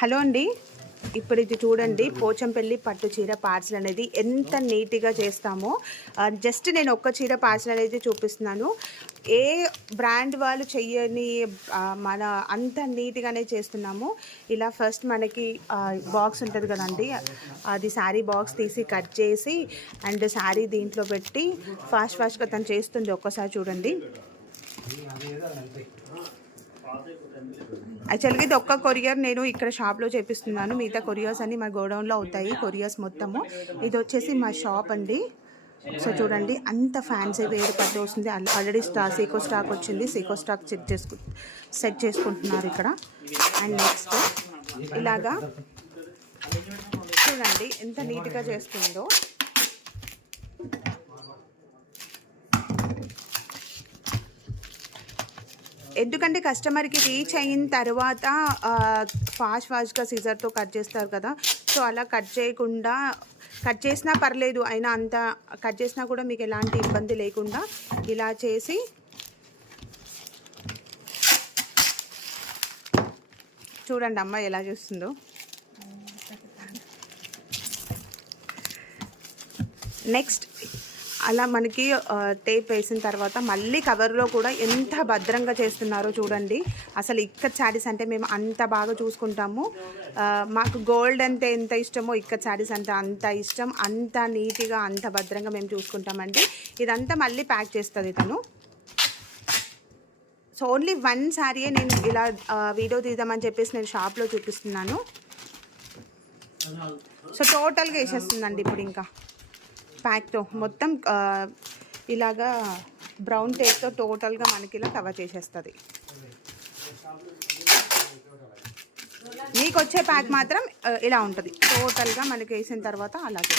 Hello అండి. ఇప్పుడు ఇది చూడండి, పోచంపల్లి పట్టు చీర పార్సల్ అనేది ఎంత నీట్గా చేస్తామో. జస్ట్ నేను ఒక్క చీర పార్సల్ అనేది చూపిస్తున్నాను. ఏ బ్రాండ్ వాళ్ళు చెయ్యని మన అంత నీట్గానే చేస్తున్నాము. ఇలా ఫస్ట్ మనకి బాక్స్ ఉంటుంది కదండి, అది శారీ బాక్స్ తీసి కట్ చేసి అండ్ శారీ దీంట్లో పెట్టి ఫాస్ట్గా తను చేస్తుంది. ఒక్కసారి చూడండి. యాక్చువల్గా ఇది ఒక్క కొరియర్ నేను ఇక్కడ షాప్లో చేపిస్తున్నాను. మిగతా కొరియర్స్ అన్ని మా గోడౌన్లో అవుతాయి. కొరియర్స్ మొత్తము ఇది వచ్చేసి మా షాప్ అండి. సో చూడండి, అంత ఫ్యాన్సీ వేరు పట్టు వస్తుంది. ఆల్రెడీ సీకో స్టాక్ వచ్చింది. సీకో స్టాక్ సెట్ చేసుకుంటున్నారు ఇక్కడ. అండ్ నెక్స్ట్ ఇలాగా చూడండి ఎంత నీట్గా చేస్తుందో. ఎందుకంటే కస్టమర్కి రీచ్ అయిన తర్వాత ఫాస్ట్గా సిజర్తో కట్ చేస్తారు కదా. సో అలా కట్ చేయకుండా, కట్ చేసినా పర్లేదు, అయినా అంత కట్ చేసినా కూడా మీకు ఎలాంటి ఇబ్బంది లేకుండా ఇలా చేసి చూడండి అమ్మ ఎలా చూస్తుందో. నెక్స్ట్ అలా మనకి టేప్ వేసిన తర్వాత మళ్ళీ కవర్లో కూడా ఎంత భద్రంగా చేస్తున్నారో చూడండి. అసలు ఇక్కత్ శారీస్ అంటే మేము అంత బాగా చూసుకుంటాము. మాకు గోల్డ్ అంటే ఎంత ఇష్టమో ఇక్కత్ శారీస్ అంటే అంత ఇష్టం. అంత నీట్గా అంత భద్రంగా మేము చూసుకుంటామండి. ఇదంతా మళ్ళీ ప్యాక్ చేస్తుంది తను. సో ఓన్లీ వన్ శారీయే నేను ఇలా వీడియో తీద్దామని చెప్పేసి నేను షాప్లో చూపిస్తున్నాను. సో టోటల్గా వేసేస్తుందండి ఇప్పుడు ఇంకా ప్యాక్తో మొత్తం ఇలాగా బ్రౌన్ టేప్తో టోటల్గా మనకి ఇలా కవర్ చేసేస్తుంది. మీకు వచ్చే ప్యాక్ మాత్రం ఇలా ఉంటుంది. టోటల్గా మనకి వేసిన తర్వాత అలాగే